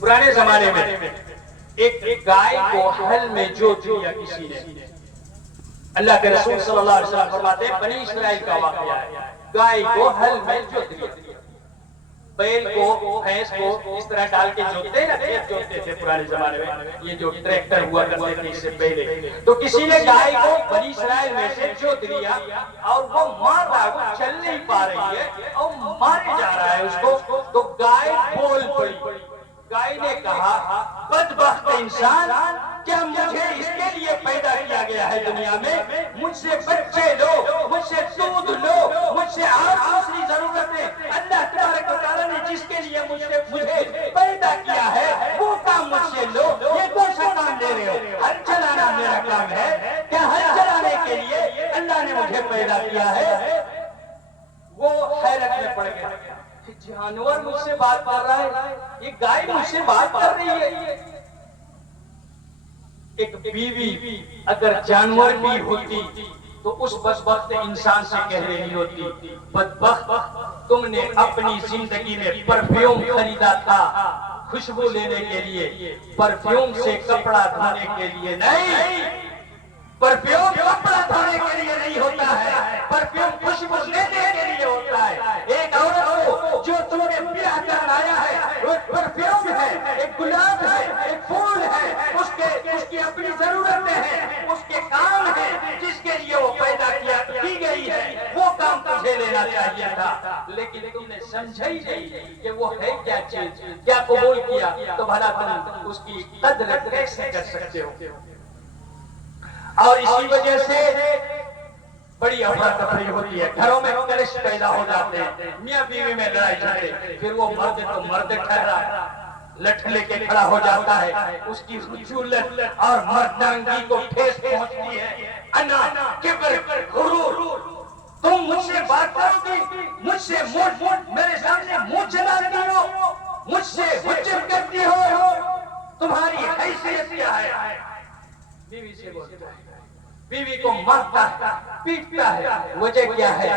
پرانے زمانے میں ایک گائے کو حل میں جوت دیا کسی نے. اللہ کے رسول صلی اللہ علیہ وسلم فرماتے ہیں بنی اسرائیل کا واقعہ ہے. گائے کو حل میں جوت دیا. بیل کو بھینس کو اس طرح ڈال کے جوتتے ہیں نا, کھیت جوتتے تھے پرانے زمانے میں, یہ جو ٹریکٹر ہوا کرتے تھے اس سے پہلے. تو کسی نے گائے کو بنی اسرائیل میں سے جوت لیا اور وہ مار رہا ہے, وہ چل نہیں پا رہی ہے اور مارے جا رہا ہے اس کو. تو گائے بول پڑی. گائے نے کہا بدبخت انسان, کیا مجھے اس کے لیے پیدا کیا گیا ہے دنیا میں؟ مجھ سے بچے لو, مجھ سے دودھ لو, مجھ سے اور دوسری ضرورتیں. اللہ تبارک و تعالیٰ نے جس کے لیے مجھے پیدا کیا ہے وہ کام مجھ سے لو. یہ کون سا کام لے رہے ہو؟ ہل چلانا میرا کام ہے کیا؟ ہل چلانے کے لیے اللہ نے مجھے پیدا کیا ہے. وہ حیرت میں پڑ گیا, جانور مجھ سے بات کر رہا ہے, یہ گائے مجھ سے بات کر رہی ہے. ایک بیوی اگر جانور بھی ہوتی تو اس بدبخت انسان سے کہہ رہی ہوتی بدبخت, تم نے اپنی زندگی میں پرفیوم خریدا تھا خوشبو لینے کے لیے, پرفیوم سے کپڑا دھونے کے لیے نہیں. پرفیوم کپڑا دھونے کے لیے نہیں ہوتا ہے, پرفیوم خوشبو لینے کے لیے ہوتا ہے. ایک عورت کو جو تم نے بیاہ کر لایا ہے وہ پرفیوم ہے, ایک گلاب ہے, ایک پھول ہے, اس کی اپنی ضرورتیں ہیں, اس کے کام ہیں جس کے لیے وہ پیدا کی گئی ہے, وہ کام تجھے لینا چاہیے تھا. لیکن تم نے سمجھا ہی نہیں کہ وہ ہے کیا چیز, کیا قبول کیا, تو بھلا تم اس کی قدر کیسے کر سکتے ہو؟ اور اسی وجہ سے بڑی افراتفری ہوتی ہے, گھروں میں کلش پیدا ہو جاتے ہیں, میاں بیوی میں لڑائی جھگڑے, پھر وہ مرد تو مرد ٹھہرا لٹھ لے کے کھڑا ہو جاتا ہے, اس کی رجولت اور مردانگی کو ٹھیس پہنچتی ہے. انا, کبر, غرور, تم مجھ سے بات کرو گی, مجھ سے میرے سامنے منہ چلاتی ہو, مجھ سے حجت کرتی ہو, تمہاری حیثیت کیا ہے؟ بیوی سے بولتا ہے, بیوی کو مارتا ہے, پیٹتا ہے, وجہ کیا ہے؟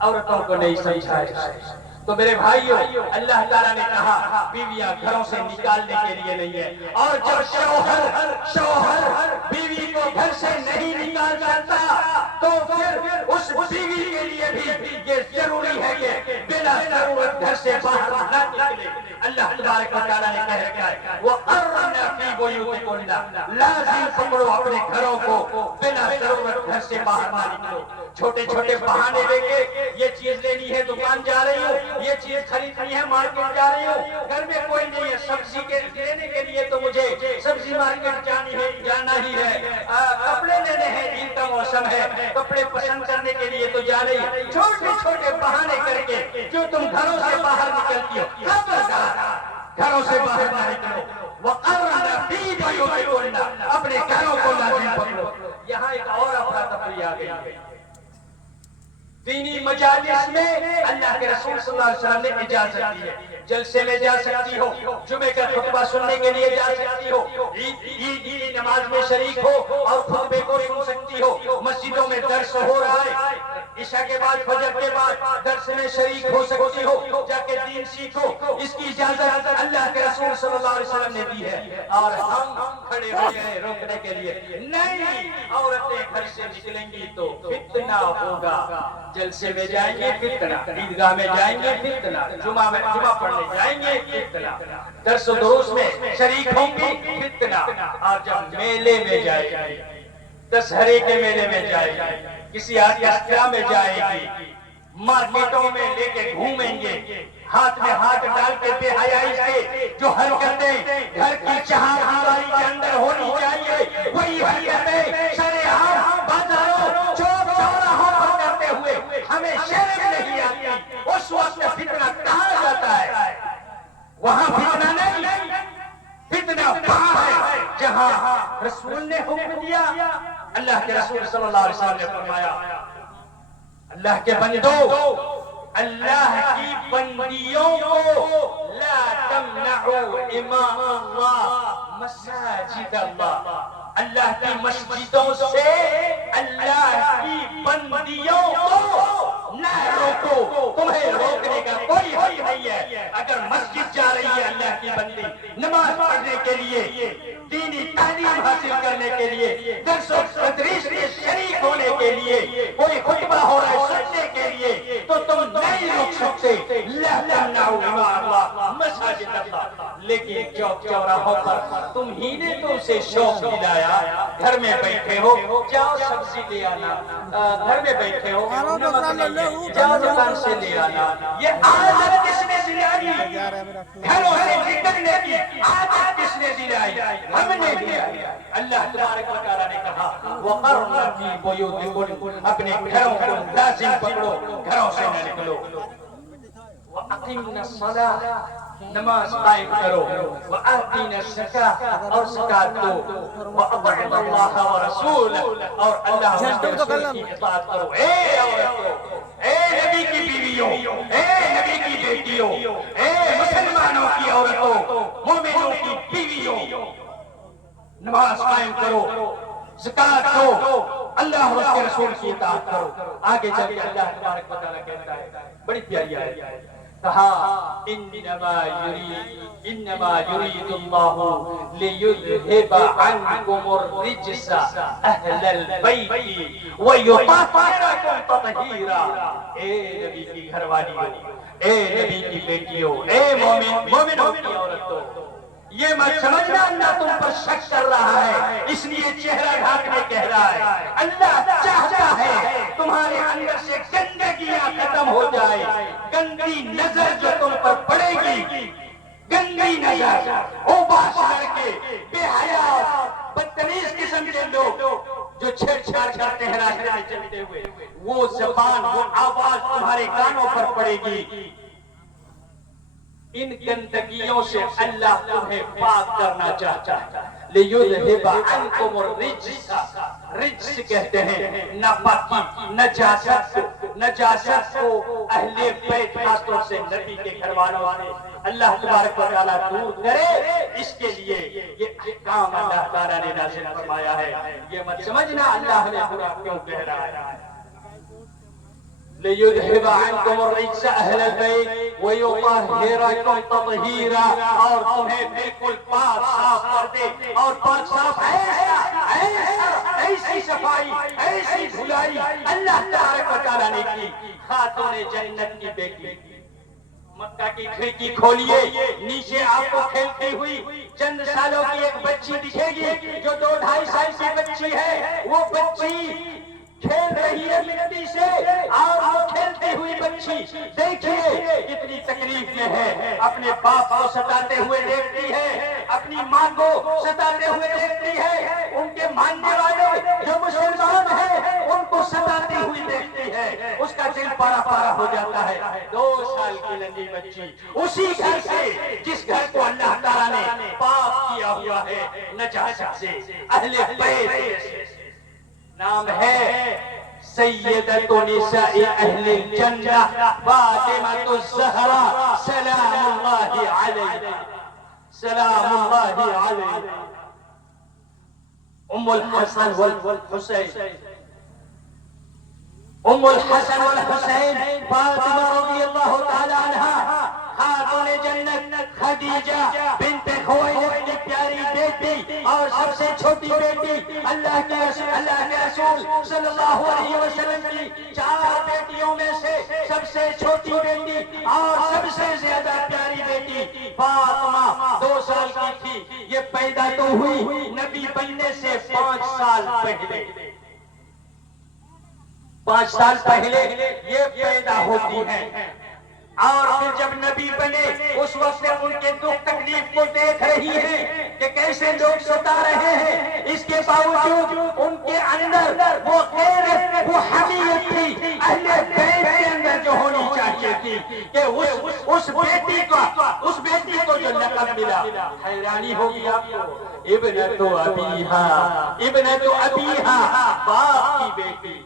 عورتوں کو نہیں سمجھا ہے. تو میرے بھائیوں, اللہ تعالیٰ نے کہا بیویاں گھروں سے نکالنے کے لیے نہیں ہے, اور جب شوہر بیوی کو گھر سے نہیں نکال سکتا تو پھر اس بیوی کے لیے بھی یہ ضروری ہے کہ بلا ضرورت گھر سے باہر نہ نکلے. اللہ تبارک و تعالیٰ نے کہہ رکھا ہے وَقَرَّنَ فِي بُيُوتِكُنَّ, لازم پکڑو اپنے گھروں کو, بلا ضرورت گھر سے باہر نہ نکلو. چھوٹے چھوٹے بہانے لے کے یہ چیز لینی ہے دکان جا رہی ہوں, یہ چیز خریدنی ہے مارکیٹ جا رہی ہوں, گھر میں کوئی نہیں ہے, سبزی کے لینے کے لیے تو مجھے سبزی مارکیٹ جانا ہی ہے, کپڑے لینے ہیں, عید کا موسم ہے, کپڑے پسند کرنے کے لیے تو جا رہی ہے. چھوٹے چھوٹے بہانے کر کے جو تم گھروں سے باہر نکلتی ہو, گھروں سے باہر نہ نکلو. وَقَرَّنَ فِي بُيُوتِكُنَّ, اپنے گھروں کو لازم پکڑو. یہاں ایک اور افراتفری آ گئی. دینی مجالس میں اللہ کے رسول صلی اللہ علیہ وسلم نے اجازت دی ہے, جلسے میں جا سکتی ہو, جمعے کا خطبہ سننے کے لیے جا سکتی ہو, عید کی نماز میں شریک ہو اور خطبے کو سن سکتی ہو, مسجدوں میں درس ہو رہا ہے, عشاء کے بعد فجر کے بعد درس میں شریک ہو سکتی ہو, جا کے دین سیکھو. اس کی اجازت اللہ کے رسول صلی اللہ علیہ وسلم نے دی ہے, اور ہم کھڑے ہو گئے روکنے کے لیے نہیں. عورتیں گھر سے نکلیں گی تو فتنہ ہوگا, جلسے میں جائیں گے فتنہ, عیدگاہ میں جائیں گے فتنہ, جمعہ پڑھنے جائیں گے فتنہ, درس و دروس میں شریک ہوں گی فتنہ. اور جب میلے میں جائے گی, دسہرے کے میلے میں جائے گی, کسی آرکیسٹرا میں جائے گی, مارکیٹوں میں لے کے گھومیں گے, ہاتھ میں ہاتھ ڈال کے بے حیائی سے جو حرکتیں گھر کی چہاردیواری کے اندر ہونی چاہیے وہی حرکتیں شرعیات بازاروں چوک چوراہوں پر کرتے ہوئے ہمیں شرم نہیں آتی. اس وقت فتنہ کہاں جاتا ہے؟ وہاں فتنہ نہیں, فتنہ وہاں ہے جہاں رسول نے حکم دیا. اللہ کے رسول صلی اللہ علیہ وسلم نے فرمایا, اللہ کے بندو, اللہ کی بندیوں کو لا تمنعوا امام اللہ مساجد اللہ, اللہ کی مسجدوں سے اللہ کی بندیوں کو نہ روکو, تمہیں روکنے کا کوئی حق نہیں ہے. اگر مسجد جا رہی ہے اللہ کی بندی نماز پڑھنے کے لیے, دینی تعلیم حاصل کرنے کے لیے, درس و تدریس میں شریک ہونے کے لیے, کوئی خطبہ ہو رہا ہے سننے کے لیے, تو تم نہیں روک سکتے. لا تمنعوا اماء اللہ مساجد اللہ. لیکن چوک چوراہوں پر تم ہی نے تو اسے شوق دلایا. گھر میں بیٹھے ہو, جاؤ سبزی لے آنا. گھر میں بیٹھے ہو, جاؤ دکان سے لے آنا. یہ عادت کس نے دلائی؟ گھروں سے نکلنے کی عادت کس نے دلائی؟ ہم نے دلائی. اللہ تبارک و تعالیٰ نے کہا وَقَرْنَ فِي بُيُوتِكُنَّ, اپنے گھروں کو لازم پکڑو, گھروں سے نہ نکلو. وَأَقِمْنَ الصَّلَاةَ, نماز قائم کرو. وَآتِينَ الزَّكَاةَ, اور زکات دو. وَأَطِعْنَ اللَّهَ وَرَسُولَهُ, اور اللہ اور اس کے رسول کی اطاعت کرو. اے عورتوں, اے نبی کی بیویوں, اے نبی کی بیٹیوں, اے مسلمانوں کی عورتوں, مومنوں کی بیویوں, نماز قائم کرو, زکات دو, اللہ اور اس کے رسول کی اطاعت کرو. آگے چل کے اللہ تبارک و تعالیٰ کہتا ہے, بڑی پیاری آیت ہے, کہا انما یرید اللہ لیذہب عنکم الرجس اہل البیت ویطہرکم تطہیرا. اے نبی کی گھر والیوں, اے نبی کی بیٹیوں, اے مومنوں کی عورتوں, یہ مت سمجھنا اللہ تم پر شک کر رہا ہے اس لیے چہرہ ڈھانپ کے کہہ رہا ہے. اللہ چاہتا ہے تمہارے اندر سے گندگیاں ختم ہو جائے. گندی نظر جو تم پر پڑے گی, گندی نظر, اوباش لڑکے, بے حیا بدتمیز قسم کے لوگ جو چھیڑ چھاڑ کرتے ہیں راستے میں چلتے ہوئے, وہ زبان, وہ آواز تمہارے کانوں پر پڑے گی. ان گندگیوں سے اللہ تمہیں پاک کرنا چاہتا ہے. لیذہب عنکم الرجس, رجس کہتے ہیں ناپاکی, نجاست. نجاست کو اہل بیت خاص طور سے نبی کے گھر والوں سے اللہ تبارک و تعالیٰ دور کرے. اس کے لیے یہ احکام اللہ تعالیٰ نے نازل فرمایا ہے. یہ مت سمجھنا اللہ نے برا کیوں کہہ رہا ہے. لیذہب عنکم الرجس اہل البیت ویطہرکم تطہیرا, اور تمہیں بالکل پاک صاف کر دے. اور پاک صاف ایسی صفائی, ایسی دھلائی اللہ تبارک و تعالیٰ نے کی. خاتون جنت کی بیٹی, مکہ کی کھڑکی کھولیے, نیچے آپ کو کھیلتی ہوئی چند سالوں کی ایک بچی دکھے گی جو 2-2.5 سال کی بچی ہے. وہ بچی کھیل رہی ہے مٹی سے, اور وہ کھیلتی ہوئی بچی دیکھیے کتنی تکلیف میں ہے. اپنے باپ کو ستاتے ہوئے دیکھتی ہے, اپنی ماں کو ستاتے ہوئے دیکھتی ہے, ان کے ماننے والے جو مسلمان ہیں ان کو ستاتی ہوئی دیکھتی ہے. اس کا دل پارا پارا ہو جاتا ہے. 2 سال کی ننھی بچی اسی گھر سے جس گھر کو اللہ تعالیٰ نے پاک کیا ہوا ہے نجاست سے, اہل بیت, نام ہے سیدۃ نساء اہل الجنہ فاطمۃ الزہرا سلام اللہ علیہا, سلام اللہ علیہا. ام الحسن والحسین, ام الحسن والحسین فاطمہ رضی اللہ تعالی عنہا, خاتون جنت خدیجہ بنت خویلد کی پیاری بیٹی اور سب سے چھوٹی بیٹی, اللہ کے رسول صلی اللہ علیہ وسلم کی 4 بیٹیوں میں سے سب سے چھوٹی بیٹی اور سب سے زیادہ پیاری بیٹی فاطمہ 2 سال کی تھی. یہ پیدا تو ہوئی نبی بننے سے 5 سال پہلے, 5 سال پہلے یہ پیدا ہوتی ہیں. اور پھر جب نبی بنے اس وقت ان کے دکھ تکلیف کو دیکھ رہی ہے کہ کیسے لوگ ستا رہے ہیں. اس کے باوجود ان کے اندر وہ غیرت, وہ حمیت تھی اہل بیت کے اندر جو ہونی چاہیے تھی کہ اس بیٹی کو جو لقب ملا. حیرانی ہوگی آپ کو, ابنت ابیہا, ابنت ابیہا, باپ کی بیٹی,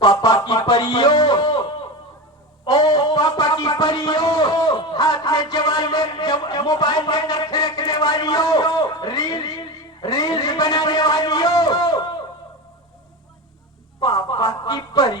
پاپا کی پریوں, او پاپا کی پریوں, ہاتھ میں موبائل میں رکھنے والیوں, ریلز بنانے والیوں, پاپا کی پری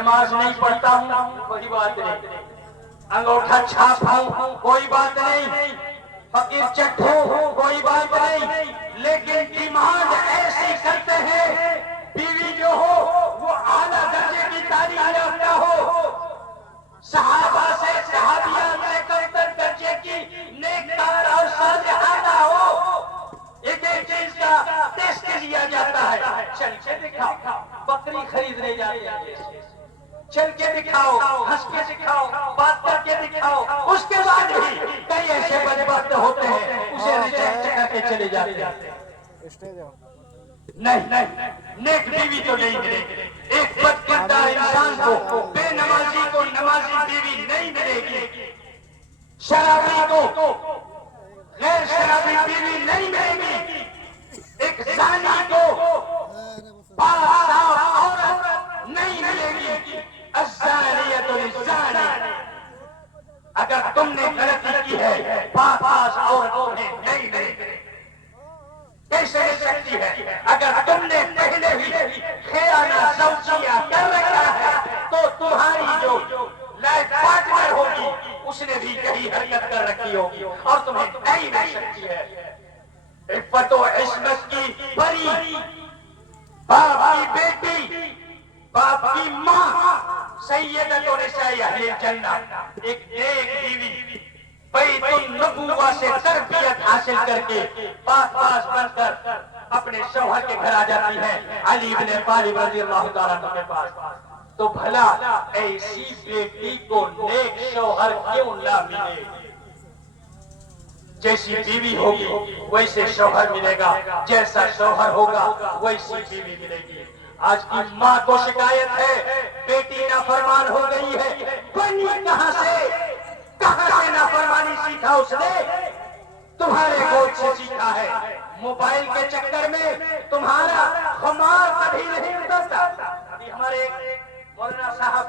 نماز نہیں پڑھتا ہوں کوئی بات نہیں، انگوٹھا چھاپ ہوں کوئی بات نہیں، فقیر چٹ ہوں کوئی بات نہیں، لیکن ڈیمانڈ ایسی کرتے ہیں بیوی جو ہو وہ اعلیٰ درجے کی تعلیم یافتہ ہو، صحابہ سے صحابیات سے کمتر درجے کی نیککار اور صالحانہ ہو، ایک ایک چیز کا ٹیسٹ لیا جاتا ہے۔ چل کے دکھاؤ، بکری خریدنے جاتے ہیں، چل کے دکھاؤ، ہنس کے دکھاؤ، بات کر کے دکھاؤ، اس کے بعد بھی کئی ایسے بدبخت ہوتے ہیں اسے ریجیکٹ کر کے چلے جاتے ہیں۔ نہیں، نیک بیوی تو نہیں ملے گی، ایک بد کردار انسان کو، بے نمازی کو نمازی بیوی نہیں ملے گی، شرابی کو غیر شرابی بیوی نہیں ملے گی، ایک زانی کو پاک صاف عورت نہیں ملے گی، الزانیۃ للزانی، اگر تم نے غلطی کی ہے پاک عورت تمہیں نہیں ملے گی، کیسے مل سکتی ہے؟ اگر تم نے پہلے ہی خیانہ زوجیہ کر رکھا ہے تو تمہاری جو لائف پارٹنر ہوگی اس نے بھی یہی حرکت کر رکھی ہوگی اور تمہیں نہیں مل سکتی ہے۔ عفت و عصمت کی پری، باپ کی بیٹی، باپ کی ماں، سیدۃ نساء اہل الجنہ، ایک نیک بیوی بیت النبوہ سے تربیت حاصل کر کے پاک باز بن کر اپنے شوہر کے گھر آ جاتی ہے علی بن طالب رضی اللہ تعالیٰ عنہ کے پاس، تو بھلا ایسی بیٹی کو نیک شوہر کیوں نہ ملے؟ جیسی بیوی ہوگی ویسے شوہر ملے گا، جیسا شوہر ہوگا ویسی بیوی ملے گی۔ آج کی ماں کو شکایت ہے بیٹی نافرمان ہو گئی ہے، بنی کہاں سے نافرمانی سیکھا اس نے؟ تمہارے گود سے سیکھا ہے، موبائل کے چکر میں تمہارا خمار کبھی نہیں اترتا۔ ابھی ہمارے مولانا صاحب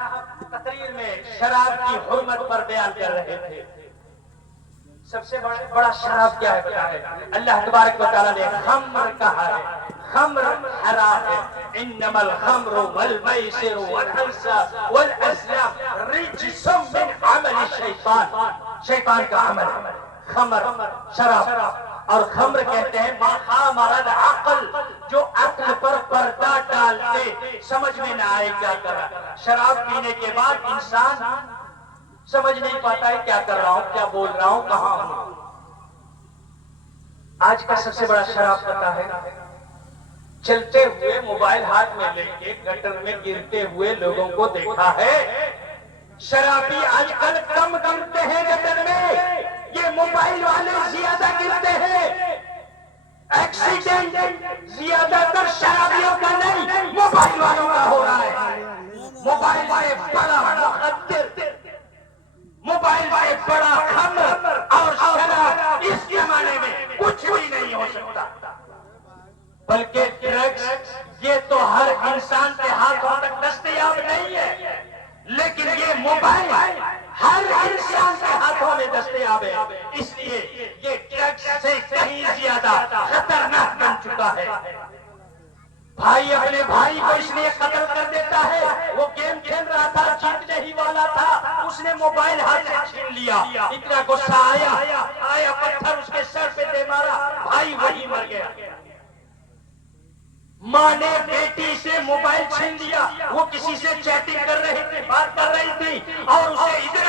تقریر میں شراب کی حرمت پر بیان کر رہے تھے۔ سب سے بڑا شراب کیا ہے پتہ ہے؟ اللہ تبارک و تعالیٰ نے خمر کہا ہے، خمر حرام ہے، انما الخمر والمیسر والانصاب والازلام رجس من عمل الشیطان، شیطان کا عمل ہے خمر، شراب، اور خمر کہتے ہیں ما خامر العقل، جو عقل پر پردہ ڈالتے سمجھ میں نہ آئے کیا کر رہا۔ شراب پینے کے بعد انسان سمجھ نہیں پاتا ہے کیا کر رہا ہوں، کیا بول رہا ہوں، کہاں ہوں۔ آج کا سب سے بڑا شراب پتا ہے، چلتے ہوئے موبائل ہاتھ میں لے کے گٹر میں گرتے ہوئے لوگوں کو دیکھا ہے۔ شرابی آج کل کم گرتے ہیں گٹر میں، یہ موبائل والے زیادہ گرتے ہیں۔ ایکسیڈنٹ زیادہ تر شرابیوں کا نہیں موبائل والوں کا ہو رہا ہے۔ موبائل سے بڑا مخدر، موبائل سے بڑا خمر اور شراب اس زمانے میں کچھ بھی نہیں ہو سکتا، بلکہ ڈرگس یہ تو ہر انسان کے ہاتھوں تک دستیاب نہیں ہے، لیکن یہ موبائل ہر انسان کے ہاتھوں میں دستیاب ہے، اس لیے یہ ڈرگس سے کہیں زیادہ خطرناک بن چکا ہے۔ بھائی اپنے بھائی کو اس لیے قتل کر دیتا ہے، وہ گیم کھیل رہا تھا جیتنے ہی والا تھا، اس نے موبائل ہاتھ سے چھین لیا، اتنا غصہ آیا پتھر اس کے سر پہ دے مارا، بھائی وہی مر گیا۔ ماں نے بیٹی سے موبائل چھین لیا، وہ کسی سے چیٹنگ کر رہی تھی، بات کر رہی تھی اور اسے ادھر